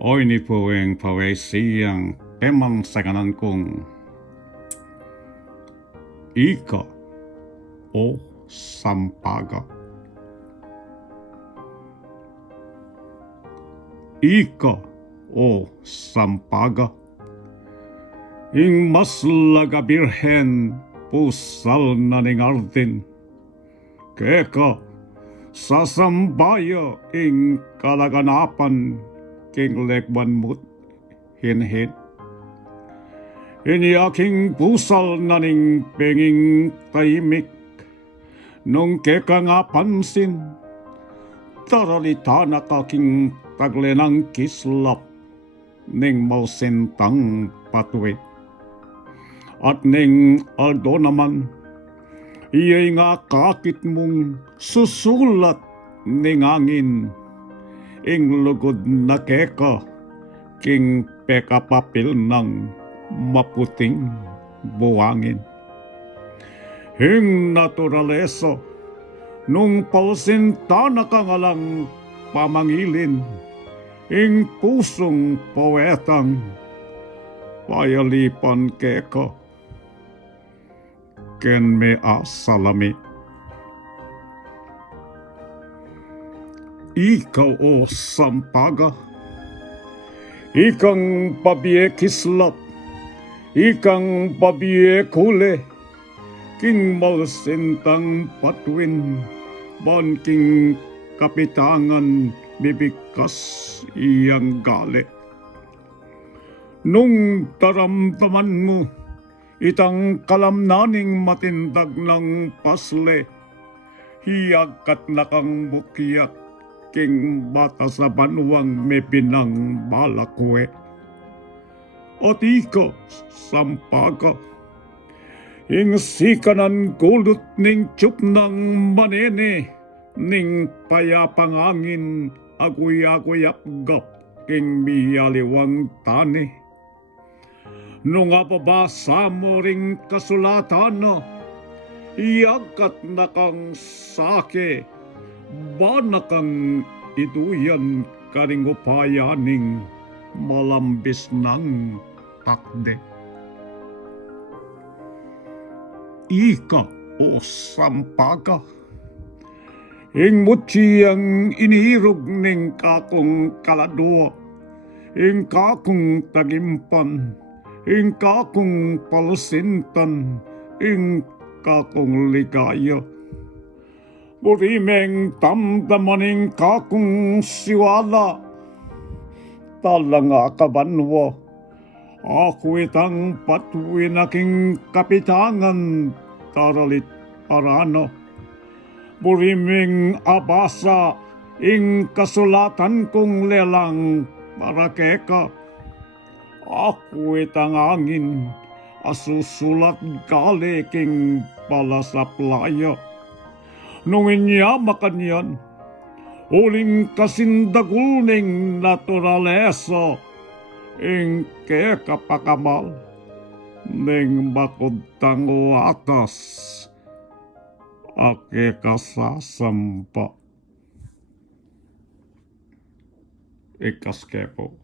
Oy ni puwing pawesiyang teman sa kanan kong ika o sampaga. Ika o sampaga. Ing maslaga birhen pusal na ning ardin. Keka sasambaya ing kalaganapan king lekban mut hinhin. Ini aking pusal na ning penging tahimik. Nung keka nga pansin, taralita na kaking taglenang kislap ning mausentang patwit. At ning aldo naman, iyay nga kakit mong susulat ning angin. Ing lugod na keka, king peka papel ng maputing buwangin. Ing naturalesa, nung pausinta na kangalang pamangilin, ing pusong poetang payalipan keka, ken me asalami. Ikaw o sampaga, ikang pabiye kislap, ikang pabiye kule, king malsentang patwin, ban king kapitangan bibikas iyang gali. Nung taramdaman mo, itang kalamnaning matindag ng pasle, hiyagkat na kang bukiyak, king bata sa banwang may binang balakwe. At ika, sampaga, ing sikanan kulot ning tsup ng manene, ning payapang angin, aguy-aguyak gap, king miyaliwang tani. Nung apabasa mo ring kasulatan na, iyagat na kang sake, bana kang iduyan karing upayaning malambis ng takde. Ika o sampaga, ing mutsiyang inihirog ning kakong kaladwa, ing kakong tagimpan, ing kakong palusintan, ing kakong ligaya. Burimeng tamdamaning kakong siwala, talang akabanwa, ako itang patuwin aking kapitangan, taralit parano. Burimeng abasa, ing kasulatan kong lelang marakeka, ako itang angin, asusulat gali king pala sa playa. Nung inyamakan yan, uling kasindaguning naturalesa, ing keka pakamal, ning matudtang watas, ake kasasampa. Ikas kepo.